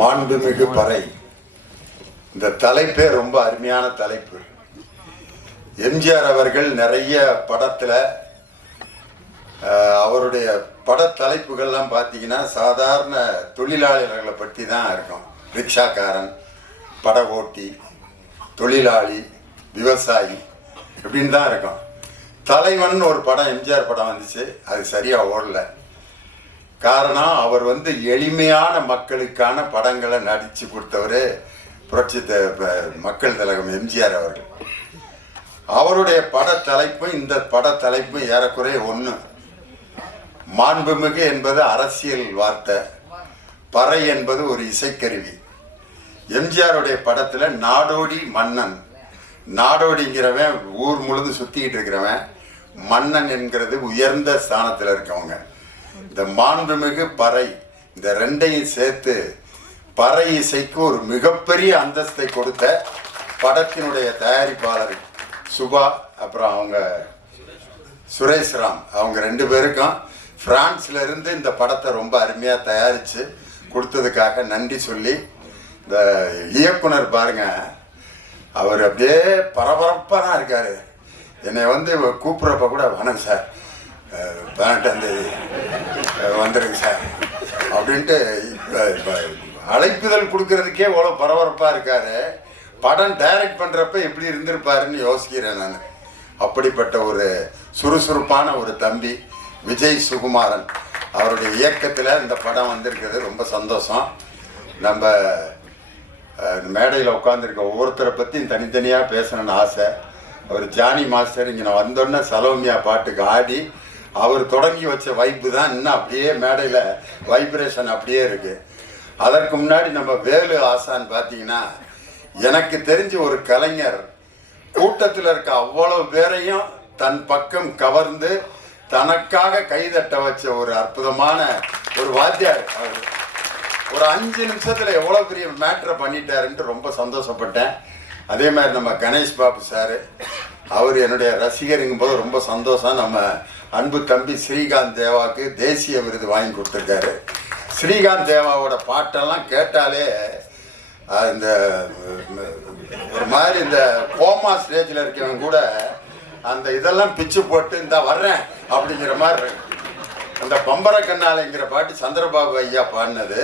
மாண்புமிகு பறை. இந்த தலைப்பே ரொம்ப அருமையான தலைப்பு. எம்ஜிஆர் அவர்கள் நிறைய படத்துல அவருடைய பட தலைப்புகள்லாம் பார்த்தீங்கன்னா சாதாரண தொழிலாளர்களை பற்றி தான் இருக்கும். ரிக்ஷாக்காரன், பட ஓட்டி, தொழிலாளி, விவசாயி இப்படின்னு தான் இருக்கும். தலைவன் ஒரு படம் எம்ஜிஆர் படம் வந்துச்சு, அது சரியாக ஓடல. காரணம், அவர் எளிமையான மக்களுக்கான படங்களை நடித்து கொடுத்தவர் புரட்சி மக்கள் திலகம் எம்ஜிஆர் அவர்கள். அவருடைய பட தலைப்பும் இந்த பட தலைப்பும் ஏறக்குறைய ஒன்று. மாண்புமிகு என்பது அரசியல் வார்த்தை, பறை என்பது ஒரு இசைக்கருவி. எம்ஜிஆருடைய படத்தில் நாடோடி மன்னன், நாடோடிங்கிறவன் ஊர் முழுது சுற்றிக்கிட்டு இருக்கிறவன், மன்னன் என்கிறது உயர்ந்த ஸ்தானத்தில் இருக்கவங்க. இந்த மாண்புமிகு பறை, இந்த ரெண்டையும் சேர்த்து பறை இசைக்கு ஒரு மிகப்பெரிய அந்தஸ்தை கொடுத்த படத்தினுடைய தயாரிப்பாளர் சுபா, அப்புறம் அவங்க சுரேஷ்ராம், அவங்க ரெண்டு பேருக்கும் பிரான்ஸ்ல இருந்து இந்த படத்தை ரொம்ப அருமையாக தயாரித்து கொடுத்ததுக்காக நன்றி சொல்லி, இந்த இயக்குனர் பாருங்க, அவர் அப்படியே பரபரப்பாக தான் இருக்காரு. என்னை கூப்பிட்றப்ப கூட, வணக்கம் சார், 18ஆம் தேதி வந்துடுங்க சார் அப்படின்ட்டு அழைப்புதல் கொடுக்கறதுக்கே இவ்வளோ பரபரப்பாக இருக்காரு. படம் டைரக்ட் பண்ணுறப்ப எப்படி இருந்திருப்பாருன்னு யோசிக்கிறேன் நான். அப்படிப்பட்ட ஒரு சுறுசுறுப்பான ஒரு தம்பி விஜய் சுகுமாரன் அவருடைய இயக்கத்தில் இந்த படம் வந்திருக்கிறது ரொம்ப சந்தோஷம். நம்ம மேடையில் உட்காந்துருக்க ஒவ்வொருத்தரை பற்றியும் தனித்தனியாக பேசணும்னு ஆசை. அவர் ஜானி மாஸ்டர் இங்கே நான் வந்தோடனே சலோமியா பாட்டுக்கு ஆடி அவர் தொடங்கி வச்ச வைப்பு தான் இன்னும் அப்படியே மேடையில் வைப்ரேஷன் அப்படியே இருக்குது. அதற்கு முன்னாடி நம்ம வேலு ஆசான் பார்த்தீங்கன்னா, எனக்கு தெரிஞ்ச ஒரு கலைஞர் கூட்டத்தில் இருக்க அவ்வளவு பேரையும் தன் பக்கம் கவர்ந்து தனக்காக கைதட்ட வச்ச ஒரு அற்புதமான ஒரு வாத்தியார். அவர் ஒரு 5 நிமிஷத்தில் எவ்வளோ பெரிய மேட்ரை பண்ணிட்டாருன்ட்டு ரொம்ப சந்தோஷப்பட்டேன். அதே மாதிரி நம்ம கணேஷ் பாபு சார், அவர் என்னுடைய ரசிகருங்கும் போது ரொம்ப சந்தோஷம். நம்ம அன்பு தம்பி ஸ்ரீகாந்த் தேவாவுக்கு தேசிய விருது வாங்கி கொடுத்துருக்காரு. ஸ்ரீகாந்த் தேவாவோட பாட்டெல்லாம் கேட்டாலே இந்த ஒரு மாதிரி இந்த கோமா ஸ்டேஜில் இருக்கவங்க கூட அந்த இதெல்லாம் பிச்சு போட்டு இந்த வர்றேன் அப்படிங்கிற மாதிரி இருக்கு. அந்த பம்பர கண்ணாலைங்கிற பாட்டு சந்திரபாபு ஐயா பாடினது,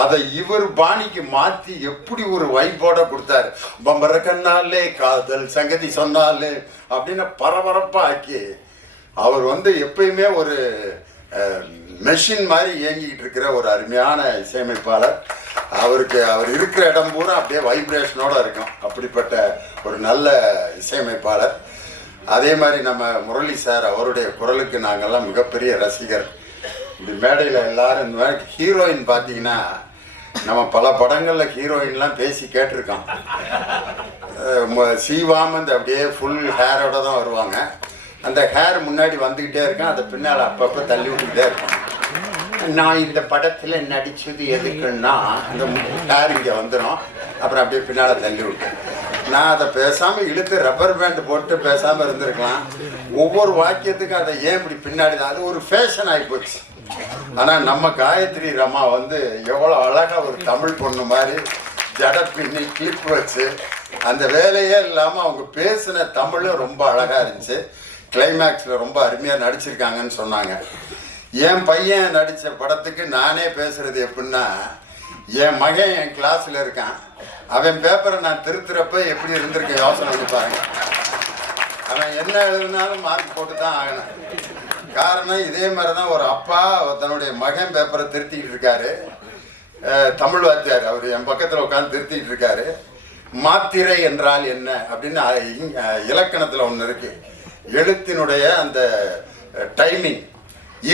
அதை இவர் பாணிக்கு மாற்றி எப்படி ஒரு வைப்போட கொடுத்தாரு. பம்பர கண்ணாலே காதல் சங்கதி சொன்னாலே அப்படின்னு பரபரப்பாக ஆக்கி, அவர் எப்பயுமே ஒரு மெஷின் மாதிரி இயங்கிக்கிட்டு இருக்கிற ஒரு அருமையான இசையமைப்பாளர். அவர் இருக்கிற இடம் பூரா அப்படியே வைப்ரேஷனோடு இருக்கும். அப்படிப்பட்ட ஒரு நல்ல இசையமைப்பாளர். அதே மாதிரி நம்ம முரளி சார், அவருடைய குரலுக்கு நாங்கள்லாம் மிகப்பெரிய ரசிகர். இப்படி மேடையில் எல்லாரும் இந்த மாதிரி ஹீரோயின் பார்த்தீங்கன்னா, நம்ம பல படங்களில் ஹீரோயின்லாம் பேசி கேட்டிருக்கோம். சீவாமந்து அப்படியே ஃபுல் ஹேரோட தான் வருவாங்க. அந்த ஹேர் முன்னாடி வந்துக்கிட்டே இருக்கேன், அதை பின்னால் அப்பப்போ தள்ளி விட்டுக்கிட்டே இருக்கேன். நான் இந்த படத்தில் நடித்தது எதுக்குன்னா அந்த ஹேர் இங்கே வந்துடும், அப்புறம் அப்படியே பின்னால் தள்ளி விட்டேன். நான் அதை பேசாமல் இழுத்து ரப்பர் பேண்ட் போட்டு பேசாமல் இருந்திருக்கலாம். ஒவ்வொரு வாக்கியத்துக்கும் அதை ஏன் இப்படி பின்னாடி தான், அது ஒரு ஃபேஷன் ஆகிப்போச்சு. ஆனால் நம்ம காயத்ரி ரமா எவ்வளோ அழகாக ஒரு தமிழ் பொண்ணு மாதிரி ஜட பின்னி கிளிப் வச்சு அந்த வேலையே இல்லாமல் அவங்க பேசின தமிழும் ரொம்ப அழகாக இருந்துச்சு. கிளைமேக்ஸில் ரொம்ப அருமையாக நடிச்சிருக்காங்கன்னு சொன்னாங்க. என் பையன் நடித்த படத்துக்கு நானே பேசுகிறது எப்படின்னா, என் மகன் என் கிளாஸில் இருக்கான், அவன் பேப்பரை நான் திருத்துறப்ப எப்படி இருந்திருக்கேன் யோசனை பண்ணி பாருங்க. அவன் என்ன எழுதினாலும் மார்க் போட்டு தான் ஆகணும். காரணம், இதே மாதிரி தான் ஒரு அப்பா தன்னுடைய மகன் பேப்பரை திருத்திக்கிட்டு இருக்காரு. தமிழ் வாத்தியார் அவர் என் பக்கத்தில் உட்காந்து திருத்திக்கிட்டு இருக்காரு. மாத்திரை என்றால் என்ன அப்படின்னு இலக்கணத்தில் ஒன்று இருக்கு. எழுத்தினுடைய அந்த டைமிங்,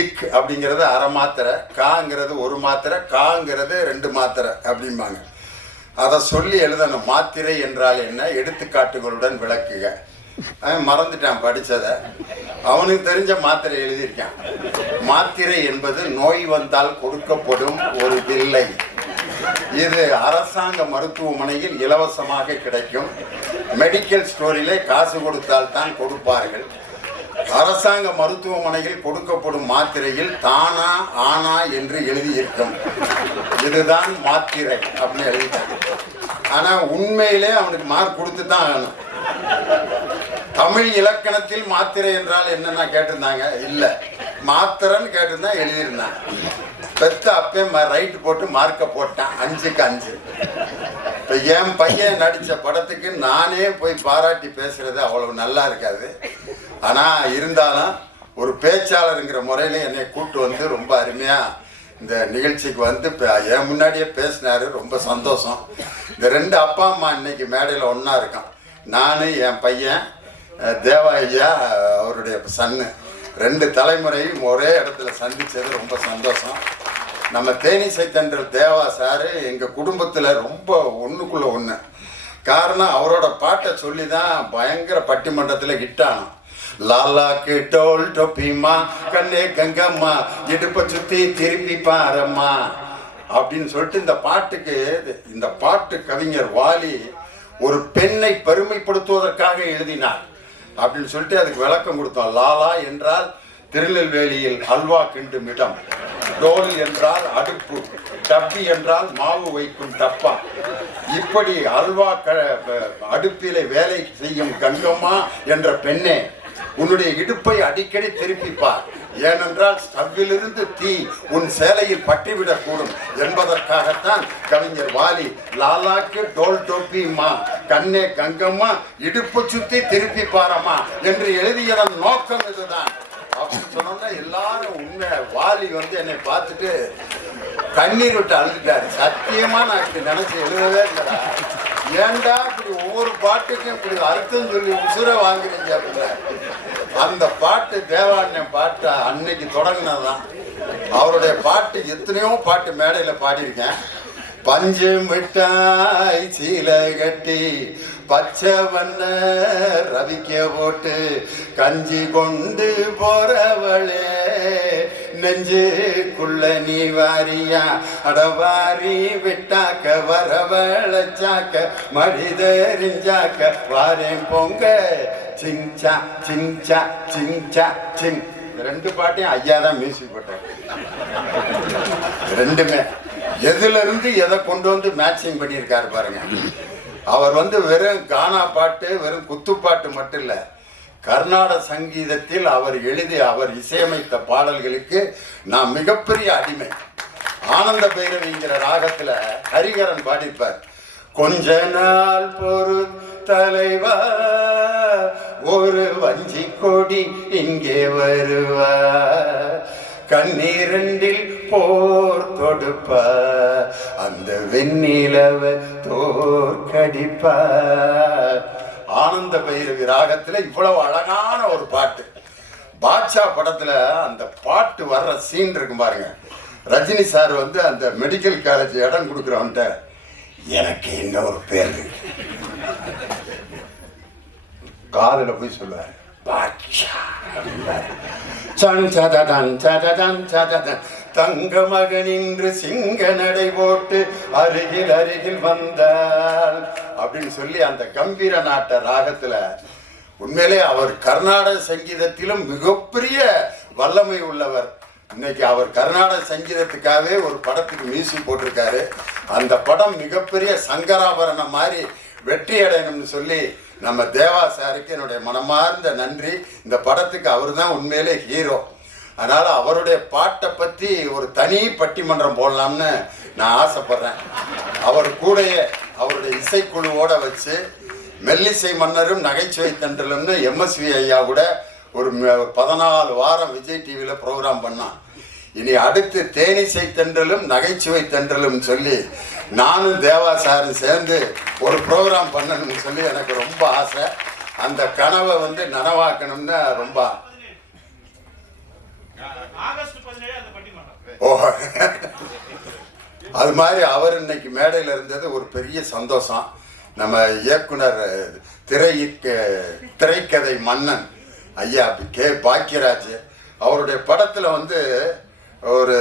இக் அப்படிங்கிறது அரை மாத்திரை, காங்கிறது ஒரு மாத்திரை, காங்கிறது 2 மாத்திரை அப்படிம்பாங்க. அதை சொல்லி எழுதணும். மாத்திரை என்றால் என்ன, எடுத்துக்காட்டுகளுடன் விளக்குக. அவன் மறந்துட்டான் படித்ததை, அவனுக்கு தெரிஞ்ச மாத்திரை எழுதியிருக்கான். மாத்திரை என்பது நோய் வந்தால் கொடுக்கப்படும் ஒரு வில்லை. இது அரசாங்க மருத்துவமனையில் இலவசமாக கிடைக்கும். மெடிக்கல் ஸ்டோரிலே காசு கொடுத்தால் தான் கொடுப்பார்கள். அரசாங்க மருத்துவமனையில் கொடுக்கப்படும் மாத்திரையில் தானா ஆனா என்று எழுதியிருக்கும். இதுதான் மாத்திரை அப்படின்னு எழுதிட்டாங்க. ஆனா உண்மையிலே அவனுக்கு மார்க் கொடுத்து தான் ஆகணும். தமிழ் இலக்கணத்தில் மாத்திரை என்றால் என்னன்னா கேட்டிருந்தாங்க. இல்ல மாத்திரன்னு கேட்டிருந்தா எழுதியிருந்தாங்க. பெத்த அப்பே ரைட்டு போட்டு மார்க்க போட்டான் 5க்கு 5. இப்போ என் பையன் நடித்த படத்துக்கு நானே போய் பாராட்டி பேசுறது அவ்வளவு நல்லா இருக்காது. ஆனால் இருந்தாலும் ஒரு பேச்சாளருங்கிற முறையில் என்னை கூப்பிட்டு வந்து ரொம்ப அருமையாக இந்த நிகழ்ச்சிக்கு வந்து என் முன்னாடியே பேசினாரு. ரொம்ப சந்தோஷம். இந்த 2 அப்பா அம்மா இன்னைக்கு மேடையில் ஒன்றா இருக்கான். நான் என் பையன் தேவா ஐயா அவருடைய சன்னு 2 தலைமுறையும் ஒரே இடத்துல சந்தித்தது ரொம்ப சந்தோஷம். நம்ம தேனிசை தென்றல் தேவா சாரு எங்கள் குடும்பத்தில் ரொம்ப ஒன்றுக்குள்ள ஒன்று. காரணம் அவரோட பாட்டை சொல்லி தான் பயங்கர பட்டிமன்றத்தில் ஹிட்டானோம். லாலாக்கு டோல் டொப்பிமா கண்ணே கங்கம்மா இடுப்பை சுற்றி திருப்பி பாரம்மா அப்படின்னு சொல்லிட்டு இந்த பாட்டு கவிஞர் வாலி ஒரு பெண்ணை பெருமைப்படுத்துவதற்காக எழுதினார் அப்படின்னு சொல்லிட்டு அதுக்கு விளக்கம் கொடுத்தோம். லாலா என்றால் திருநெல்வேலியில் அல்வா கிண்டும் இடம், டோல் என்றால் அடுப்பு, டப்பி என்றால் மாவு வைக்கும் டப்பா. இப்படி அல்வா அடுப்பிலே வேலை செய்யும் கங்கம்மா என்ற பெண்ணே, உன்னுடைய இடுப்பை அடிக்கடி திருப்பிப்பார். ஏனென்றால் ஸ்டவ்விலிருந்து தீ உன் சேலையில் பற்றிவிடக்கூடும் என்பதற்காகத்தான் கவிஞர் வாலி லாலாக்கு டோல் டோப்பிமா கண்ணே கங்கம்மா இடுப்பு சுத்தி திருப்பி பாரம்மா என்று எழுதியதன் நோக்கம் இதுதான் அப்படின்னு சொன்னோம்னா எல்லாரும் உண்மை. வாலி வந்து என்னை பார்த்துட்டு கண்ணீர் விட்டு அழுதுட்டாரு. சத்தியமா நான் இப்படி நினைச்சு எழுதவே இல்லைடா. ஏண்டா இப்படி ஒவ்வொரு பாட்டுக்கும் இப்படி அர்த்தம் சொல்லி உசுரை வாங்குறீங்க அப்படின்னா. அந்த பாட்டு தேவாண்ணன் பாட்டு அன்னைக்கு தொடங்கினதுதான். அவருடைய பாட்டு எத்தனையோ பாட்டு மேடையில் பாடியிருக்கேன். பஞ்சு மிட்டாய் சீலை கட்டி பச்சை வண்ண ரவிக்க போட்டு கஞ்சி கொண்டு போறவளே நெஞ்சுக்குள்ள நீ வாரியா அடவாரி விட்டாக்க வரவழைச்சாக்க மடிதறிஞ்சாக்க வாரேன் பொங்க சிங்சா சிங்சா சிங்சா சிங். 2 பாட்டையும் ஐயா தான் மியூசிக் போட்டார். 2மே எதுல இருந்து எதை கொண்டு வந்து மேட்சிங் பண்ணியிருக்காரு பாருங்க. அவர் வந்து வெறும் கானா பாட்டு வெறும் குத்துப்பாட்டு மட்டும் இல்லை, கர்நாடக சங்கீதத்தில் அவர் எழுதி அவர் இசையமைத்த பாடல்களுக்கு நான் மிகப்பெரிய அடிமை. ஆனந்த பைரவிங்கிற ராகத்துல ஹரிகரன் பாடிப்பார். கொஞ்ச நாள் பொறு தலைவா ஒரு வஞ்சி கொடி இங்கே வருவா கண்ணீரண்டில் போர் தொடுப்பா அந்த வெண்ணிலவ தோற்கடிப்பா. ஆனந்த பைரவி ராகத்துல இவ்வளவு அழகான ஒரு பாட்டு. பாட்ஷா படத்துல அந்த பாட்டு வர்ற சீன் இருக்கும் பாருங்க. ரஜினி சார் வந்து அந்த மெடிக்கல் காலேஜ் இடம் கொடுக்குறவன்ட்ட எனக்கு இன்னொரு பேர் காதல போய் சொல்லுவார் பாட்ஷா. தங்க மகனின்று சிங்க நடை போட்டு அருகில் அருகில் வந்தால் அப்படின்னு சொல்லி அந்த கம்பீர நாட்ட ராகத்துல உண்மையிலே அவர் கர்நாடக சங்கீதத்திலும் மிகப்பெரிய வல்லமை உள்ளவர். இன்னைக்கு அவர் கர்நாடக சங்கீதத்துக்காகவே ஒரு படத்துக்கு மியூசிக் போட்டிருக்காரு. அந்த படம் மிகப்பெரிய சங்கராபரணம் மாதிரி வெற்றி அடையணும்னு சொல்லி நம்ம தேவா சாருக்கு என்னுடைய மனமார்ந்த நன்றி. இந்த படத்துக்கு அவர் தான் உண்மையிலே ஹீரோ. அதனால் அவருடைய பாட்டை பற்றி ஒரு தனி பட்டிமன்றம் போடலாம்னு நான் ஆசைப்படுறேன். அவர் கூடயே அவருடைய இசைக்குழுவோடு வச்சு மெல்லிசை மன்னரும் நகைச்சுவை தென்றலும்னு MSV ஐயா கூட ஒரு 14 வாரம் விஜய் டிவியில் ப்ரோக்ராம் பண்ணான். இனி அடுத்து தேனிசை தென்றலும் நகைச்சுவை தென்றலும் சொல்லி நானும் தேவா சாரும் சேர்ந்து ஒரு ப்ரோக்ராம் பண்ணணும்னு சொல்லி எனக்கு ரொம்ப ஆசை. அந்த கனவை வந்து நனவாக்கணும்னு ரொம்ப அது மாதிரி அவர் இன்னைக்கு மேடையில் இருந்தது ஒரு பெரிய சந்தோஷம். நம்ம இயக்குனர் திரைக்கதை மன்னன் ஐயா கே பாக்கியராஜ் அவருடைய படத்தில் வந்து ஒரு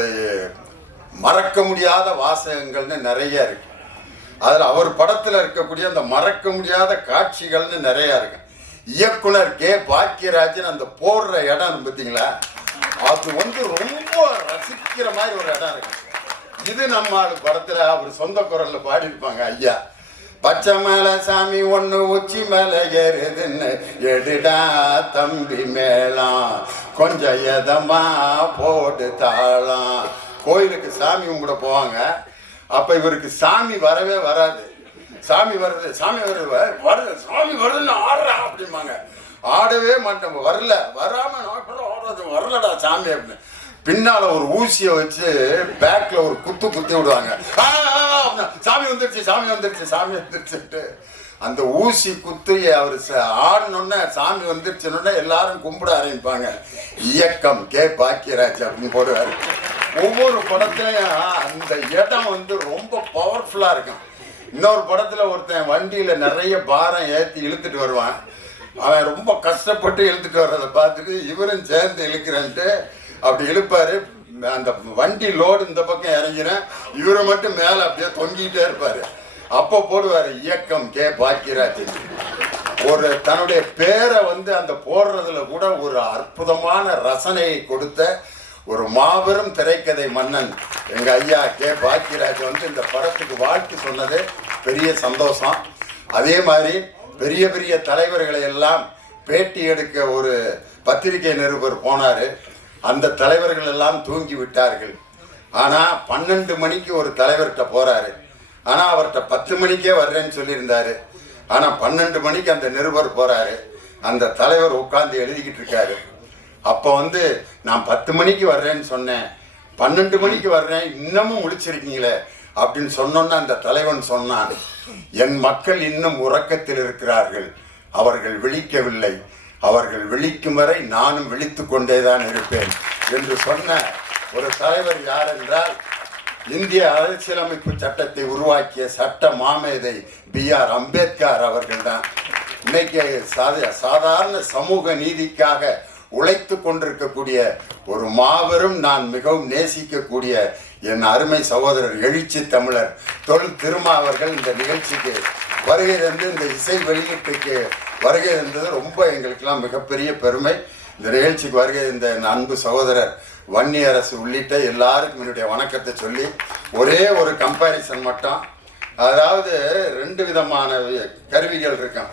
மறக்க முடியாத வாசகங்கள்னு நிறைய இருக்கு. அதில் அவர் படத்தில் இருக்கக்கூடிய அந்த மறக்க முடியாத காட்சிகள்னு நிறையா இருக்கு. இயக்குனர் கே பாக்கியராஜன் அந்த போடுற இடம் பார்த்தீங்களா, அது வந்து ரொம்ப ரசிக்கிற மாதிரி ஒரு இடம் இருக்கு. இது நம்ம படத்துல அவர் சொந்த குரல்ல பாடியிருப்பாங்க. ஐயா பச்சை மேல சாமி ஒண்ணு உச்சி மேல ஏறுதுன்னு எடுடா தம்பி மேலாம் கொஞ்சம் எதமா போட்டு தாளாம். கோயிலுக்கு சாமி கும்பிட போவாங்க. அப்ப இவருக்கு சாமி வரவே வராது. சாமி வருது சாமி வருது வருது சாமி வருதுன்னு ஆடுறா அப்படிம்பாங்க. ஆடவே மாட்டோம். வரல வராம ஆடுறது வரலடா சாமி அப்படின்னு பின்னால ஒரு ஊசியை வச்சு பேக்ல ஒரு குத்தி விடுவாங்க. சாமி வந்துருச்சு சாமி வந்துருச்சு சாமி வந்துருச்சுட்டு அந்த ஊசி குத்தி அவர் ஆடணுன்னு சாமி வந்துருச்சுன்னு எல்லாரும் கும்பிட ஆரம்பிப்பாங்க. இயக்கம் கே பாக்கியராஜ் அப்படின்னு போடுவாரு. ஒவ்வொரு படத்துலயும் அந்த இடம் வந்து ரொம்ப பவர்ஃபுல்லா இருக்கும். இன்னொரு படத்துல ஒருத்தன் வண்டியில நிறைய பாரம் ஏற்றி இழுத்துட்டு வருவான். அவன் ரொம்ப கஷ்டப்பட்டு இழுத்துட்டு வர்றதை பார்த்துட்டு இவரும் சேர்ந்து இழுக்கிறேன்ட்டு அப்படி இழுப்பாரு. அந்த வண்டி லோடு இந்த பக்கம் இறங்கினேன், இவரை மட்டும் மேல அப்படியே தொங்கிட்டே இருப்பாரு. அப்போ போடுவாரு இயக்கம் கே பாக்கியராஜ். ஒரு தன்னுடைய பேரை வந்து அந்த போடுறதுல கூட ஒரு அற்புதமான ரசனையை கொடுத்த ஒரு மாபெரும் திரைக்கதை மன்னன் எங்க ஐயா கே பாக்கியராஜ் வந்து இந்த படத்துக்கு வாழ்த்து சொன்னது பெரிய சந்தோஷம். அதே மாதிரி பெரிய பெரிய தலைவர்களை எல்லாம் பேட்டி எடுக்க ஒரு பத்திரிகை நிருபர் போனாரு. அந்த தலைவர்கள் எல்லாம் தூங்கி விட்டார்கள். ஆனா 12 மணிக்கு ஒரு தலைவர்கிட்ட போறாரு. ஆனா அவர்கிட்ட 10 மணிக்கே வர்றேன்னு சொல்லியிருந்தாரு. ஆனா 12 மணிக்கு அந்த நிருபர் போறாரு. அந்த தலைவர் உட்கார்ந்து எழுதிக்கிட்டு இருக்காரு. அப்போ வந்து நான் 10 மணிக்கு வர்றேன்னு சொன்னேன், 12 மணிக்கு வர்றேன், இன்னமும் முடிச்சிருக்கீங்களே அப்படின்னு சொன்னோன்னா அந்த தலைவன் சொன்னான், என் மக்கள் இன்னும் உறக்கத்தில் இருக்கிறார்கள், அவர்கள் விழிக்கவில்லை, அவர்கள் விழிக்கும் வரை நானும் விழித்து கொண்டேதான் இருப்பேன் என்று சொன்ன ஒரு தலைவர் யார் என்றால் இந்திய அரசியலமைப்பு சட்டத்தை உருவாக்கிய சட்ட மாமேதை BR அம்பேத்கர் அவர்கள் தான். இன்னைக்கு சாதாரண சமூக நீதிக்காக உழைத்து கொண்டிருக்கக்கூடிய ஒரு மாபெரும் நான் மிகவும் நேசிக்கக்கூடிய என் அருமை சகோதரர் எழுச்சி தமிழர் தொல் திருமா அவர்கள் இந்த நிகழ்ச்சிக்கு வருகை தந்து இந்த இசை வெளியீட்டுக்கு வருகை தந்தது ரொம்ப எங்களுக்கெல்லாம் மிகப்பெரிய பெருமை. இந்த நிகழ்ச்சிக்கு வருகை தந்த என் அன்பு சகோதரர் வன்னியரசு உள்ளிட்ட எல்லாருக்கும் என்னுடைய வணக்கத்தை சொல்லி ஒரே ஒரு கம்பேரிசன் மட்டும். அதாவது 2 விதமான கருவிகள் இருக்கான்.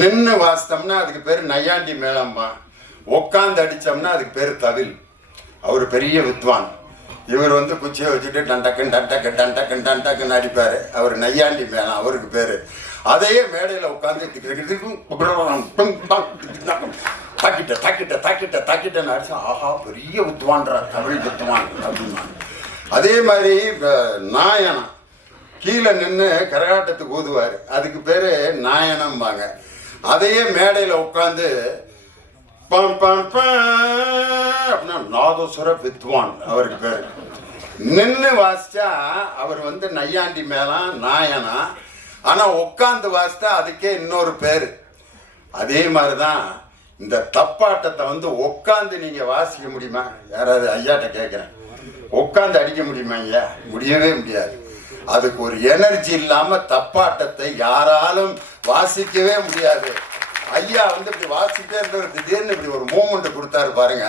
நின்று வாசித்தோம்னா அதுக்கு பேர் நையாண்டி மேளம்பா, உட்காந்து அடித்தோம்னா அதுக்கு பேர் தவில். அவர் பெரிய வித்வான். இவர் வந்து குச்சியை வச்சுட்டு டண்டக்கன் டண்டக்கன் டண்டக்கன் டண்டக்கன் அடிப்பார். அவர் நையாண்டி மேளம் அவருக்கு பேர். அதையே மேடையில் உட்காந்து தாக்கிட்ட தாக்கிட்ட தாக்கிட்ட தாக்கிட்டன்னு அடிச்சா ஆஹா பெரிய வித்வான்றா தமிழ் வித்வான் அப்படின்னா. அதே மாதிரி நாயனம் கீழே நின்று கரகாட்டத்துக்கு ஊதுவார், அதுக்கு பேர் நாயனம்பாங்க. அதையே மேடையில் உட்காந்து அப்படின்னா நாதஸ்வர வித்வான் அவருக்கு பேர். நின்று வாசிச்சா அவர் வந்து நையாண்டி மேளம் நாயனா. ஆனா உட்காந்து வாசித்தா அதுக்கே இன்னொரு பேரு. அதே மாதிரிதான் இந்த தப்பாட்டத்தை வந்து உட்காந்து நீங்க வாசிக்க முடியுமா? யாராவது ஐயாட்ட கேட்கிறேன், உட்காந்து அடிக்க முடியுமா? ஐயா முடியவே முடியாது. அதுக்கு ஒரு எனர்ஜி இல்லாம தப்பாட்டத்தை யாராலும் வாசிக்கவே முடியாது. ஐயா வந்து இப்படி வாசிக்கிட்டே இருந்தவர் திடீர்னு இப்படி ஒரு மூமெண்ட் கொடுத்தாரு பாருங்க,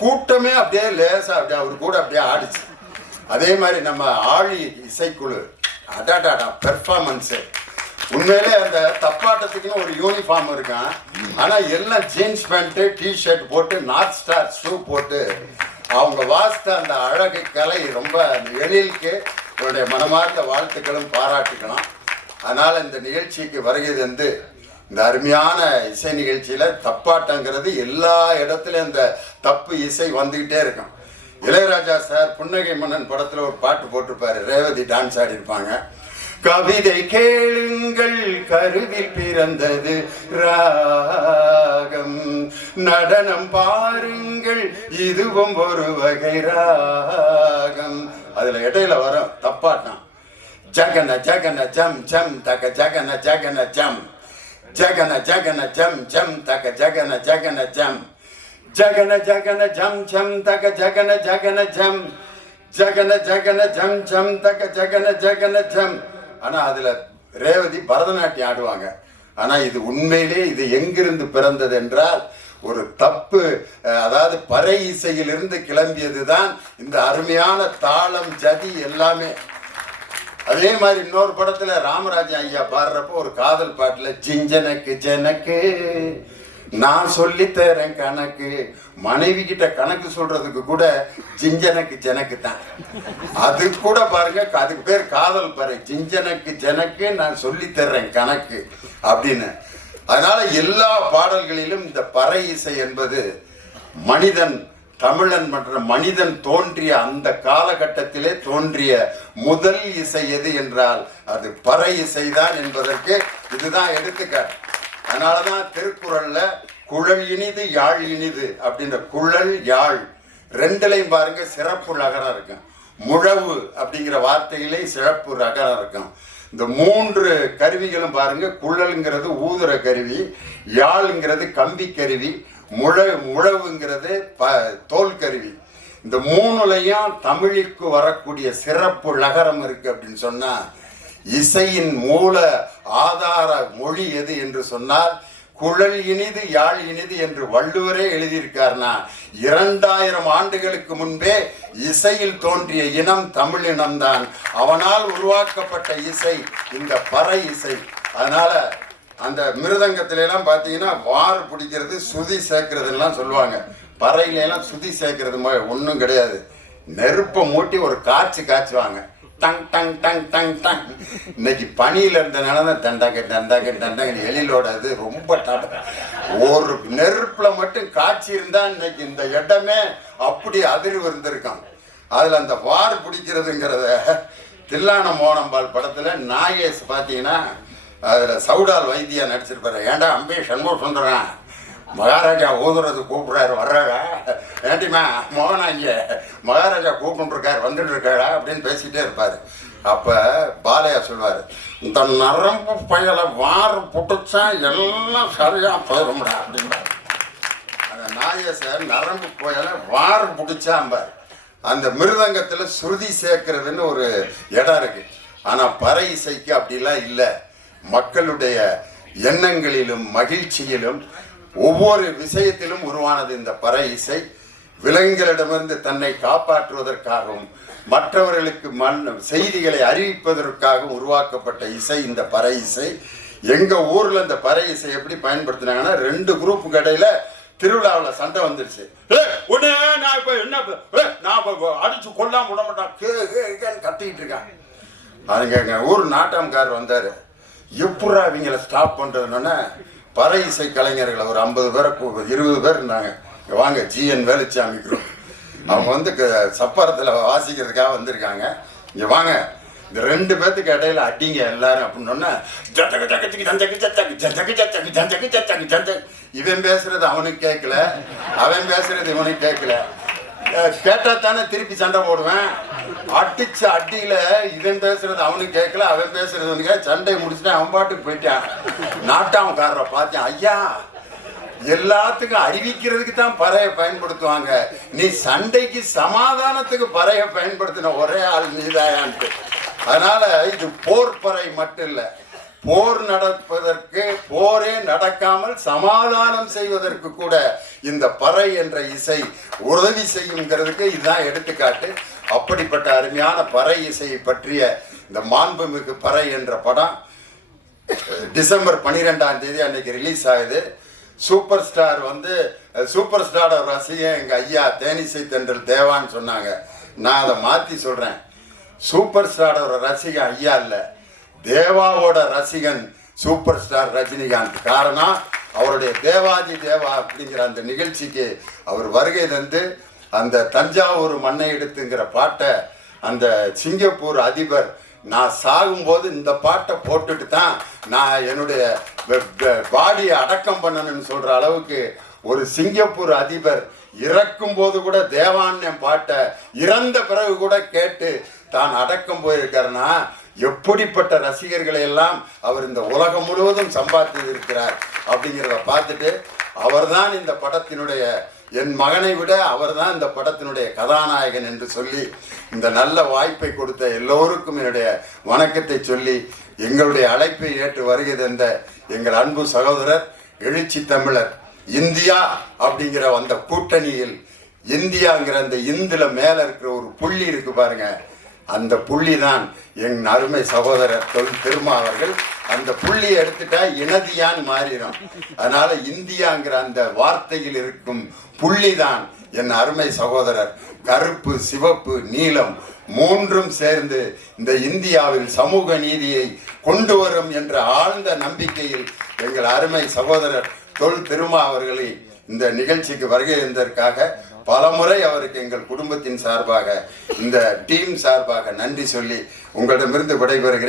கூட்டமே அப்படியே லேசா அப்படியே அவர் கூட அப்படியே ஆடிச்சு. அதே மாதிரி நம்ம ஆழி இசைக்குழு அடாடாடா பெர்ஃபார்மன்ஸு உண்மையிலே அந்த தப்பாட்டத்துக்குன்னு ஒரு யூனிஃபார்ம் இருக்கான். ஆனா எல்லாம் ஜீன்ஸ் பேண்ட்டு டிஷர்ட் போட்டு நார்த் ஸ்டார் ஷூ போட்டு அவங்க வாசித்த அந்த அழகு கலை ரொம்ப எழிலுக்கு என்னுடைய மனமார்ந்த வாழ்த்துக்களும் பாராட்டுக்கலாம். அதனால இந்த நிகழ்ச்சிக்கு வருகை வந்து இந்த அருமையான இசை நிகழ்ச்சியில தப்பாட்டங்கிறது எல்லா இடத்துலயும் இந்த தப்பு இசை வந்துகிட்டே இருக்கும். இளையராஜா சார் புன்னகை மன்னன் படத்துல ஒரு பாட்டு போட்டிருப்பாரு, ரேவதி டான்ஸ் ஆடி இருப்பாங்க. கவிதை கேளுங்கள் கருவில் பிறந்தது ராகம், நடனம் பாருங்கள் இதுவும் ஒரு வகை ராகம். அதுல இடையில வரும் தப்பாட்டம், ஜகன ஜகன ஜம் ஜம் தக ஜகன ஜகன ஜம், ஜகன ஜகன ஜம் ஜம் தக ஜகன ஜகன ஜம், ஜகன ஜகன ஜம் ஜம் தக ஜகன ஜகன ஜம், ஜகன ஜகன ஜம் ஜம் தக ஜகன ஜகன ஜம். ஆனா அதுல ரேவதி பரதநாட்டியம் ஆடுவாங்க. ஆனா இது உண்மையிலே இது எங்கிருந்து பிறந்தது என்றால் ஒரு தப்பு, அதாவது பறை இசையிலிருந்து கிளம்பியதுதான் இந்த அருமையான தாளம், ஜதி எல்லாமே. அதே மாதிரி இன்னொரு படத்துல ராமராஜன் ஐயா பாடுறப்போ ஒரு காதல் பாட்டுல ஜிஞ்சனக்கு ஜனக்கு நான் சொல்லித்தரேன் கணக்கு, மனைவி கிட்ட கணக்கு சொல்றதுக்கு கூட ஜிஞ்சனக்கு ஜனக்கு தான். அது கூட பாருங்க, அதுக்கு பேர் காதல் பறை, ஜிஞ்சனக்கு ஜனக்கு நான் சொல்லித்தர்றேன் கணக்கு அப்படின்னு. அதனால எல்லா பாடல்களிலும் இந்த பறை இசை என்பது மனிதன், தமிழன் மற்றும் மனிதன் தோன்றிய அந்த காலகட்டத்திலே தோன்றிய முதல் இசை எது என்றால் அது பறை இசைதான் என்பதற்கு இதுதான் எடுத்துக்காட்டு. அதனாலதான் திருக்குறள்ல குழல் இனிது யாழ் இனிது அப்படின்ற குழல் யாழ் ரெண்டுலையும் பாருங்க சிறப்பு நகரம் இருக்கும். முழவு அப்படிங்கிற வார்த்தையிலே சிறப்பு நகரம் இருக்கும். இந்த மூன்று கருவிகளும் பாருங்க, குழல்ங்கிறது ஊதுற கருவி, யாழ்ங்கிறது கம்பி கருவி, முழவுங்கிறது தோல் கருவி. இந்த மூணுலையும் தமிழுக்கு வரக்கூடிய சிறப்பு நகரம் இருக்கு அப்படின்னு சொன்னா இசையின் மூல ஆதார மொழி எது என்று சொன்னால் குழல் இனிது யாழ் இனிது என்று வள்ளுவரே எழுதியிருக்காருனா 2000 ஆண்டுகளுக்கு முன்பே இசையில் தோன்றிய இனம் தமிழ் இனம்தான். அவனால் உருவாக்கப்பட்ட இசை இந்த பறை இசை. அதனால அந்த மிருதங்கத்தில எல்லாம் பார்த்தீங்கன்னா வார் பிடிக்கிறது, சுதி சேர்க்கறது எல்லாம் சொல்லுவாங்க. பறையில எல்லாம் சுதி சேர்க்கறது ஒன்றும் கிடையாது. நெருப்பை மூட்டி ஒரு காய்ச்சுவாங்க, டங் டங் டங் டங் டங். இன்னைக்கு பனியில இருந்தனால தண்டாக்க தண்டாக்க தண்டாங்க எழிலோட அது ரொம்ப ஒரு நெருப்புல மட்டும் காய்ச்சி இருந்தா இன்னைக்கு இந்த இடமே அப்படி அதிர்வு இருந்திருக்கான். அதுல அந்த வார் பிடிக்கிறதுங்கிறத தில்லான மோனம்பால் படத்துல நாகேஷ் பார்த்தீங்கன்னா அதுல சவுடால் வைத்தியா நடிச்சிருப்பாரு. ஏண்டா அம்பே சண்முக சுந்தரம் மகாராஜா ஊதுறது கூப்பிடுறாரு, வர்றாடா ஏண்டிமா மோகனா இங்க மகாராஜா கூப்பிட்டுருக்காரு வந்துட்டு இருக்காடா அப்படின்னு பேசிட்டே இருப்பாரு. அப்ப பாலையா சொல்வாரு, இந்த நரம்பு பயலை வார் புட்டுச்சா எல்லாம் சரியா போயிடும்டா அப்படின்பாரு. அந்த நாயச நரம்பு பயலை வார் புடிச்சாம்பார். அந்த மிருதங்கத்துல சுருதி சேர்க்கறதுன்னு ஒரு இடம் இருக்கு. ஆனா பறை இசைக்கு அப்படிலாம் இல்லை. மக்களுடைய எண்ணங்களிலும் மகிழ்ச்சியிலும் ஒவ்வொரு விஷயத்திலும் உருவானது இந்த பறை இசை. விலங்குகளிடமிருந்து தன்னை காப்பாற்றுவதற்காகவும் மற்றவர்களுக்கு செய்திகளை அறிவிப்பதற்காகவும் உருவாக்கப்பட்ட இசை இந்த பறை இசை. எங்க ஊர்ல இந்த பறை இசை எப்படி பயன்படுத்தினாங்கன்னா 2 குரூப்புக்கு இடையில திருவிழாவில் சண்டை வந்துருச்சு. அடிச்சு கொல்லாம விட மாட்டான் கத்திக்கிட்டு இருக்கான். அதுங்க எங்க ஊர் நாட்டாம்காரர் வந்தாரு. எப்படா இவங்களை ஸ்டாப் பண்றதுன்னா பறை இசை கலைஞர்கள் ஒரு 50 பேரை 20 பேர் இருந்தாங்க. வாங்க ஜிஎன் வேலுச்சாமி குரூப், அவங்க வந்து சப்பரத்தில் வாசிக்கிறதுக்காக வந்திருக்காங்க. இங்கே வாங்க இந்த 2 பேர்த்துக்கு இடையில அடிங்க எல்லாரும் அப்படின்னோன்னா இவன் பேசுறது அவனுக்கு கேட்கல, அவன் பேசுறது இவனுக்கு கேட்கல. கேட்டா தானே திருப்பி சண்டை போடுவேன். அடிச்ச அடியில இவன் பேசுறது அவனுக்கு கேட்கல, அவன் பேசுறது சண்டையை முடிச்சுட்டு அவன் பாட்டுக்கு போயிட்டான். நாட்டாமக்காரரை பார்த்தேன், ஐயா எல்லாத்துக்கும் அறிவிக்கிறதுக்கு தான் பறையை பயன்படுத்துவாங்க, நீ சண்டைக்கு சமாதானத்துக்கு பறையை பயன்படுத்தின ஒரே ஆள் நீதாயான்ட்டு. அதனால இது போர் பறை மட்டும் இல்லை, போர் நடப்பதற்கு போரே நடக்காமல் சமாதானம் செய்வதற்கு கூட இந்த பறை என்ற இசை உதவி செய்யுங்கிறதுக்கு இதுதான் எடுத்துக்காட்டு. அப்படிப்பட்ட அருமையான பறை இசையை பற்றிய இந்த மாண்புமிகு பறை என்ற படம் டிசம்பர் 12ஆம் தேதி அன்னைக்கு ரிலீஸ் ஆகுது. சூப்பர் ஸ்டார் வந்து சூப்பர் ஸ்டாரோட ரசிகன் எங்க ஐயா தேனிசை தென்றல் தேவான்னு சொன்னாங்க. நான் அதை மாற்றி சொல்றேன், சூப்பர் ஸ்டாரோட ரசிகன் ஐயா இல்லை, தேவாவோட ரசிகன் சூப்பர் ஸ்டார் ரஜினிகாந்த். காரணம் அவருடைய தேவாதி தேவா அப்படிங்கிற அந்த நிகழ்ச்சிக்கு அவர் வருகை தந்து அந்த தஞ்சாவூர் மண்ணை எடுத்துங்கிற பாட்டை அந்த சிங்கப்பூர் அதிபர் நான் சாகும்போது இந்த பாட்டை போட்டுட்டு தான் நான் என்னுடைய பாடியை அடக்கம் பண்ணணும்னு சொல்ற அளவுக்கு ஒரு சிங்கப்பூர் அதிபர் இறக்கும் போது கூட தேவான்யம் பாட்டை இறந்த பிறகு கூட கேட்டு தான் அடக்கம் போயிருக்காருன்னா எப்படிப்பட்ட ரசிகர்களை எல்லாம் அவர் இந்த உலகம் முழுவதும் சம்பாதித்து இருக்கிறார் அப்படிங்கிறத பார்த்துட்டு அவர்தான் இந்த படத்தினுடைய என் மகனை விட அவர்தான் இந்த படத்தினுடைய கதாநாயகன் என்று சொல்லி இந்த நல்ல வாய்ப்பை கொடுத்த எல்லோருக்கும் என்னுடைய வணக்கத்தை சொல்லி எங்களுடைய அழைப்பை ஏற்று வருகை தந்த எங்கள் அன்பு சகோதரர் எழுச்சி தமிழர் இந்தியா அப்படிங்கிற அந்த கூட்டணியில் இந்தியாங்கிற அந்த இந்துல மேல இருக்கிற ஒரு புள்ளி இருக்கு பாருங்க, அந்த புள்ளி தான் என் அருமை சகோதரர் தொல் திருமா அவர்கள். அந்த புள்ளியை எடுத்துட்டா இனதியான் மாறிடும். அதனால இந்தியாங்கிற அந்த வார்த்தையில் இருக்கும் புள்ளி தான் என் அருமை சகோதரர். கருப்பு, சிவப்பு, நீலம் மூன்றும் சேர்ந்து இந்த இந்தியாவில் சமூக நீதியை கொண்டு வரும் என்ற ஆழ்ந்த நம்பிக்கையில் எங்கள் அருமை சகோதரர் தொல் திருமா அவர்களை இந்த நிகழ்ச்சிக்கு வருகை இருந்ததற்காக பலமுறை அவருக்கு எங்கள் குடும்பத்தின் சார்பாக இந்த டீம் சார்பாக நன்றி சொல்லி உங்களிடமிருந்து விடைபெறுகிறேன்.